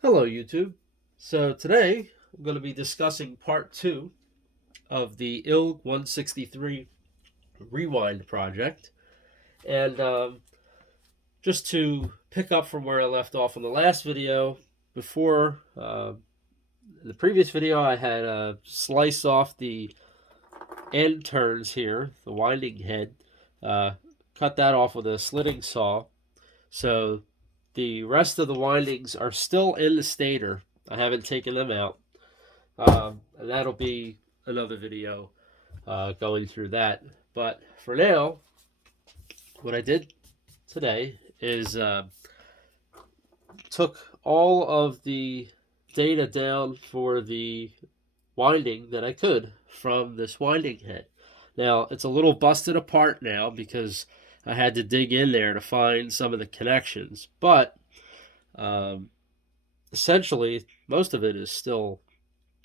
Hello, YouTube. So today I'm going to be discussing part two of the ILG 163 Rewind project. And just to pick up from where I left off in the last video, before in the previous video, I had sliced off the end turns here, the winding head, uh, cut that off with a slitting saw. So the rest of the windings are still in the stator. I haven't taken them out. And that'll be another video going through that. But for now, what I did today is took all of the data down for the winding that I could from this winding head. Now, it's a little busted apart now because I had to dig in there to find some of the connections. But um, essentially, most of it is still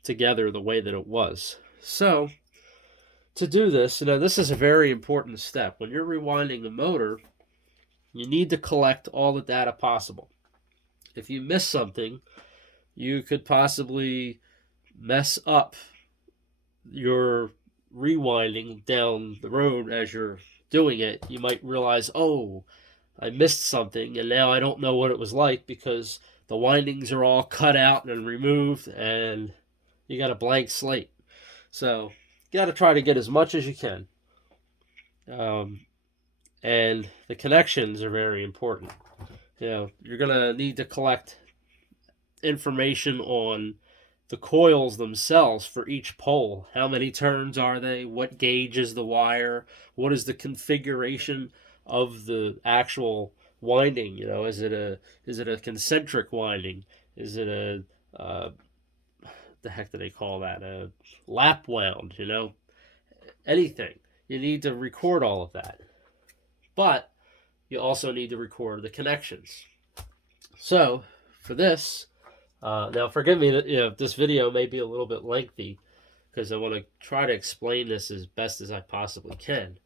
together the way that it was. So, to do this, this is a very important step. When you're rewinding the motor, you need to collect all the data possible. If you miss something, you could possibly mess up your rewinding down the road as you're doing it. You might realize, oh, I missed something, and now I don't know what it was like because the windings are all cut out and removed, and you got a blank slate. So, you got to try to get as much as you can. Um, and the connections are very important. You're going to need to collect information on the coils themselves for each pole. How many turns are they? What gauge is the wire? What is the configuration of the actual winding? Is it a concentric winding? Is it a the heck do they call that? A lap wound? Anything. You need to record all of that. But you also need to record the connections. So for this, now forgive me that this video may be a little bit lengthy because I want to try to explain this as best as I possibly can.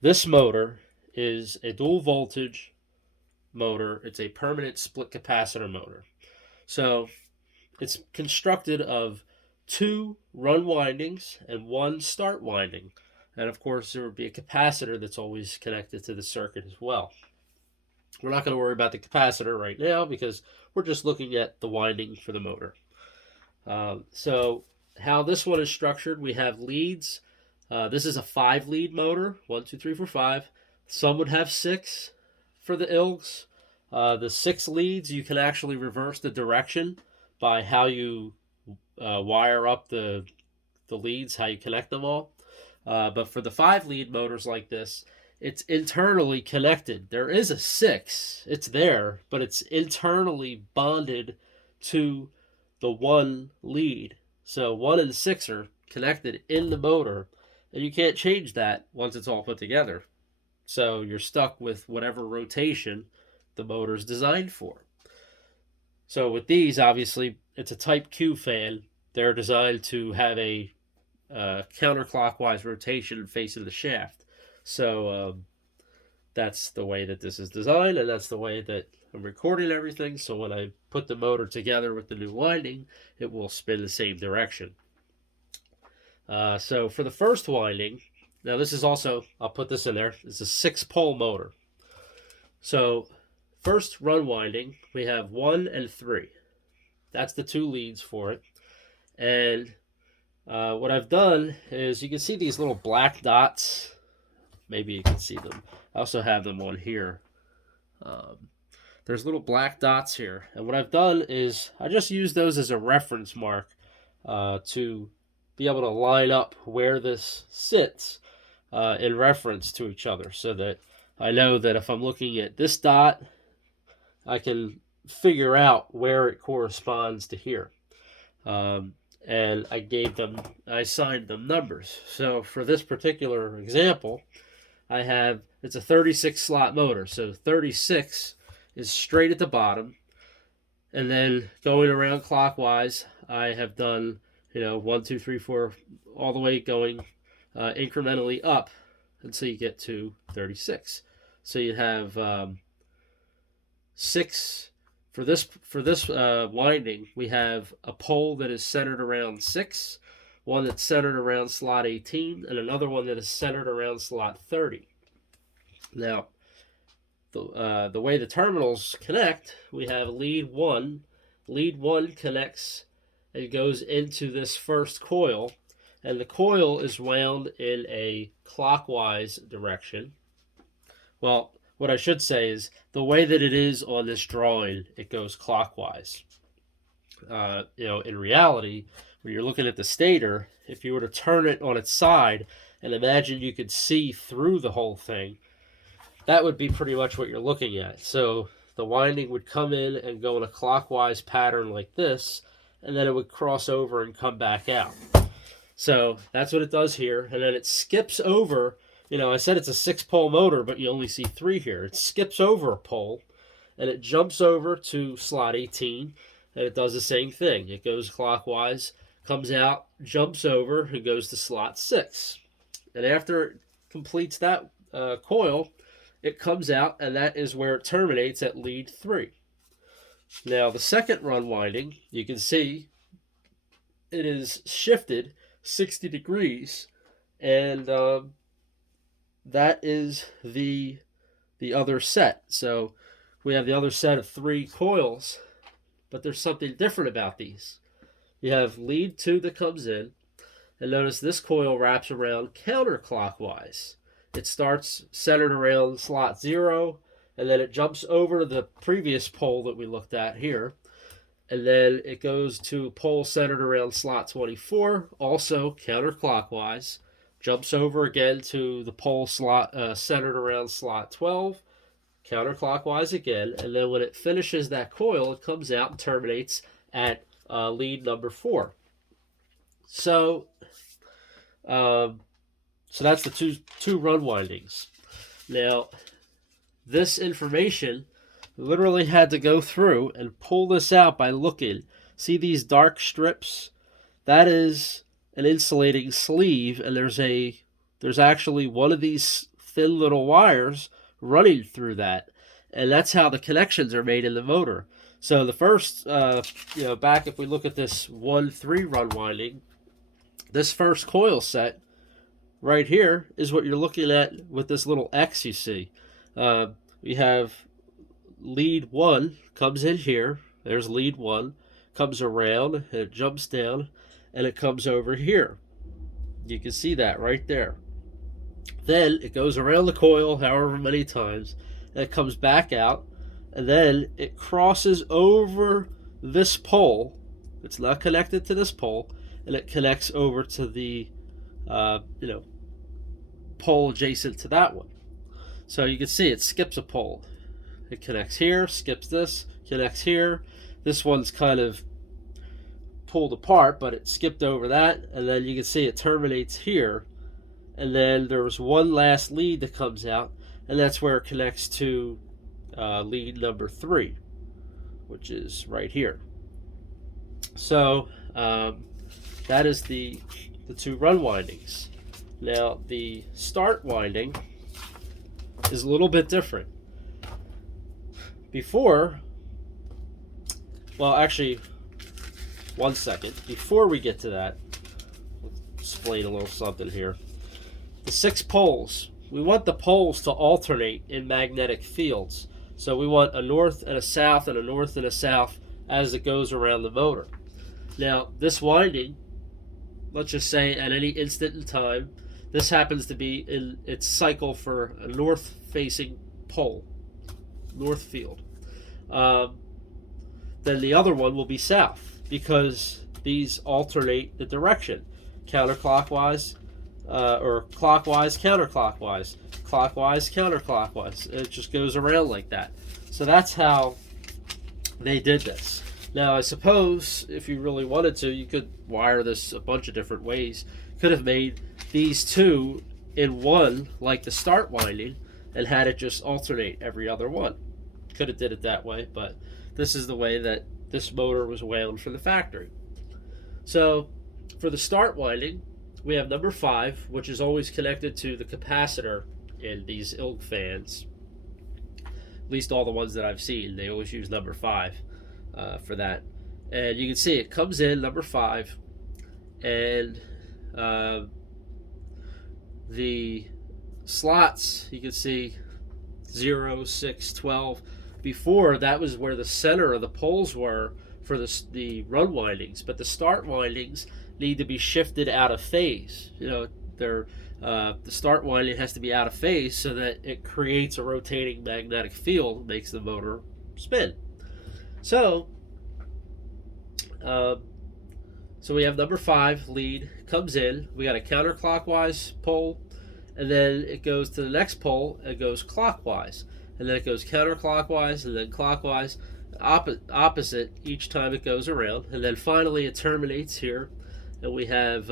This motor is a dual voltage motor. It's a permanent split capacitor motor. So it's constructed of two run windings and one start winding. And of course, there would be a capacitor that's always connected to the circuit as well. We're not going to worry about the capacitor right now because we're just looking at the winding for the motor. So how this one is structured, we have leads. This is a 5-lead motor, 1, 2, 3, 4, 5. Some would have 6 for the ILGs. The 6 leads, you can actually reverse the direction by how you wire up the leads, how you connect them all. But for the 5-lead motors like this, it's internally connected. There is a 6, it's there, but it's internally bonded to the 1 lead. So 1 and 6 are connected in the motor, and you can't change that once it's all put together. So you're stuck with whatever rotation the motor's designed for. So with these, obviously, it's a Type Q fan. They're designed to have a counterclockwise rotation facing the shaft. So that's the way that this is designed, and that's the way that I'm recording everything. So when I put the motor together with the new winding, it will spin the same direction. So for the first winding, now this is also, I'll put this in there, it's a 6-pole motor. So first run winding, we have 1 and 3. That's the 2 leads for it. And what I've done is, you can see these little black dots. Maybe you can see them. I also have them on here. There's little black dots here. And what I've done is I just use those as a reference mark to be able to line up where this sits in reference to each other, so that I know that if I'm looking at this dot, I can figure out where it corresponds to here. And I assigned them numbers. So for this particular example, it's a 36 slot motor. So 36 is straight at the bottom. And then going around clockwise, I have done, 1, 2, 3, 4, all the way going incrementally up until you get to 36. So you have 6 For this winding, we have a pole that is centered around 6, one that's centered around slot 18, and another one that is centered around slot 30. Now, the way the terminals connect, we have lead 1. Lead 1 connects and goes into this first coil, and the coil is wound in a clockwise direction. Well, what I should say is the way that it is on this drawing, it goes clockwise. In reality, when you're looking at the stator, if you were to turn it on its side and imagine you could see through the whole thing, that would be pretty much what you're looking at. So the winding would come in and go in a clockwise pattern like this, and then it would cross over and come back out. So that's what it does here, and then it skips over. I said it's a 6-pole motor, but you only see 3 here. It skips over a pole, and it jumps over to slot 18, and it does the same thing. It goes clockwise, comes out, jumps over, and goes to slot 6. And after it completes that coil, it comes out, and that is where it terminates at lead 3. Now, the second run winding, you can see it is shifted 60 degrees, and that is the other set. So we have the other set of 3 coils, but there's something different about these. You have lead 2 that comes in, and notice this coil wraps around counterclockwise. It starts centered around slot 0, and then it jumps over the previous pole that we looked at here, and then it goes to a pole centered around slot 24, also counterclockwise, jumps over again to the pole slot centered around slot 12, counterclockwise again, and then when it finishes that coil, it comes out and terminates at lead number 4. So that's the two run windings. Now, this information literally had to go through and pull this out by looking. See these dark strips? That is an insulating sleeve, and there's actually one of these thin little wires running through that, and that's how the connections are made in the motor. So the first, back if we look at this 1-3 run winding, this first coil set right here is what you're looking at with this little X you see. We have lead 1 comes in here. There's lead 1, comes around, and it jumps down, and it comes over here. You can see that right there. Then it goes around the coil however many times, and it comes back out, and then it crosses over this pole. It's not connected to this pole, and it connects over to the pole adjacent to that one. So you can see it skips a pole. It connects here, skips this, connects here. This one's kind of pulled apart, but it skipped over that, and then you can see it terminates here, and then there's one last lead that comes out, and that's where it connects to lead number 3, which is right here. So that is the 2 run windings. Now the start winding is a little bit different. Before, actually, one second. Before we get to that, let's explain a little something here. The 6 poles, we want the poles to alternate in magnetic fields. So we want a north and a south and a north and a south as it goes around the motor. Now, this winding, let's just say at any instant in time, this happens to be in its cycle for a north-facing pole, north field. Then the other one will be south, because these alternate the direction, counterclockwise, or clockwise, counterclockwise, clockwise, counterclockwise. It just goes around like that. So that's how they did this. Now, I suppose if you really wanted to, you could wire this a bunch of different ways. Could have made these 2 in one, like the start winding, and had it just alternate every other one. Could have did it that way, but this is the way that this motor was wound for the factory. So for the start winding, we have number 5, which is always connected to the capacitor in these ILG fans. At least all the ones that I've seen, they always use number 5. for that. And you can see it comes in number 5, and the slots, you can see 0, 6, 12. Before, that was where the center of the poles were for the run windings, but the start windings need to be shifted out of phase. The start winding has to be out of phase so that it creates a rotating magnetic field, makes the motor spin. So we have number 5 lead comes in. We got a counterclockwise pole, and then it goes to the next pole. It goes clockwise, and then it goes counterclockwise, and then clockwise, opposite each time it goes around, and then finally it terminates here, and we have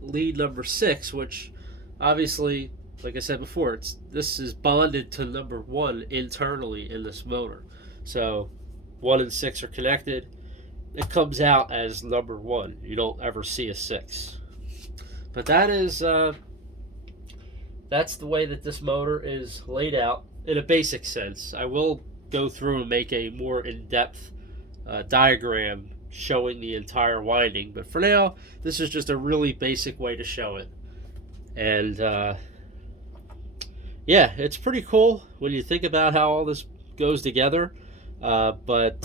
lead number 6, which obviously, like I said before, this is bonded to number 1 internally in this motor. So 1 and 6 are connected. It comes out as number 1. You don't ever see a 6. But that's the way that this motor is laid out in a basic sense. I will go through and make a more in-depth diagram showing the entire winding, but for now, this is just a really basic way to show it. And yeah, it's pretty cool when you think about how all this goes together. But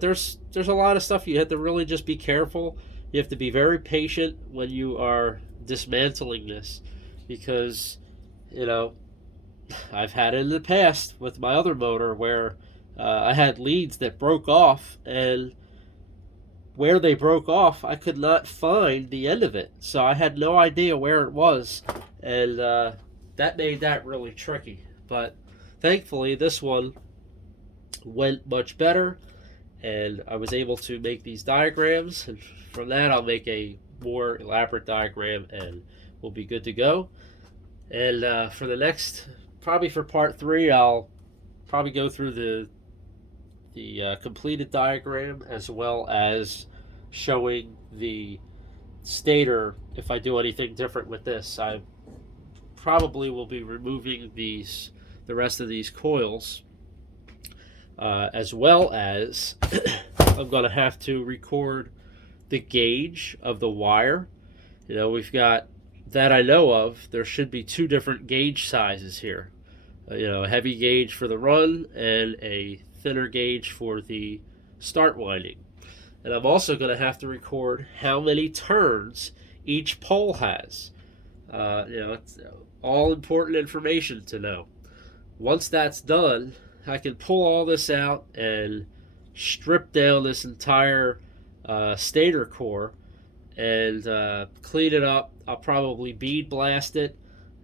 there's a lot of stuff you have to really just be careful. You have to be very patient when you are dismantling this, because I've had it in the past with my other motor where I had leads that broke off, and where they broke off, I could not find the end of it, so I had no idea where it was, and that made that really tricky. But thankfully, this one went much better, and I was able to make these diagrams, and from that I'll make a more elaborate diagram and we'll be good to go. And for the next, probably for part 3, I'll probably go through the completed diagram, as well as showing the stator if I do anything different with this. I probably will be removing the rest of these coils, as well as I'm going to have to record the gauge of the wire. We've got, that I know of, there should be 2 different gauge sizes here. A heavy gauge for the run and a thinner gauge for the start winding. And I'm also going to have to record how many turns each pole has. It's all important information to know. Once that's done, I can pull all this out and strip down this entire stator core and clean it up. I'll probably bead blast it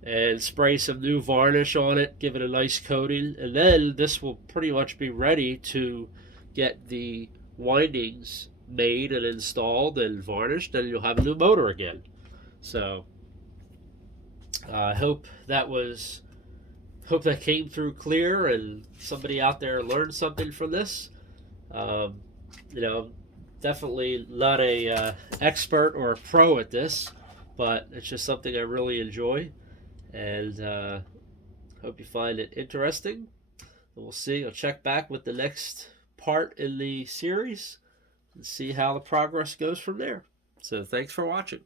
and spray some new varnish on it, give it a nice coating, and then this will pretty much be ready to get the windings made and installed and varnished, and you'll have a new motor again. So I hope that came through clear and somebody out there learned something from this. Definitely not a expert or a pro at this, but it's just something I really enjoy, and hope you find it interesting. And we'll see. I'll check back with the next part in the series and see how the progress goes from there. So thanks for watching.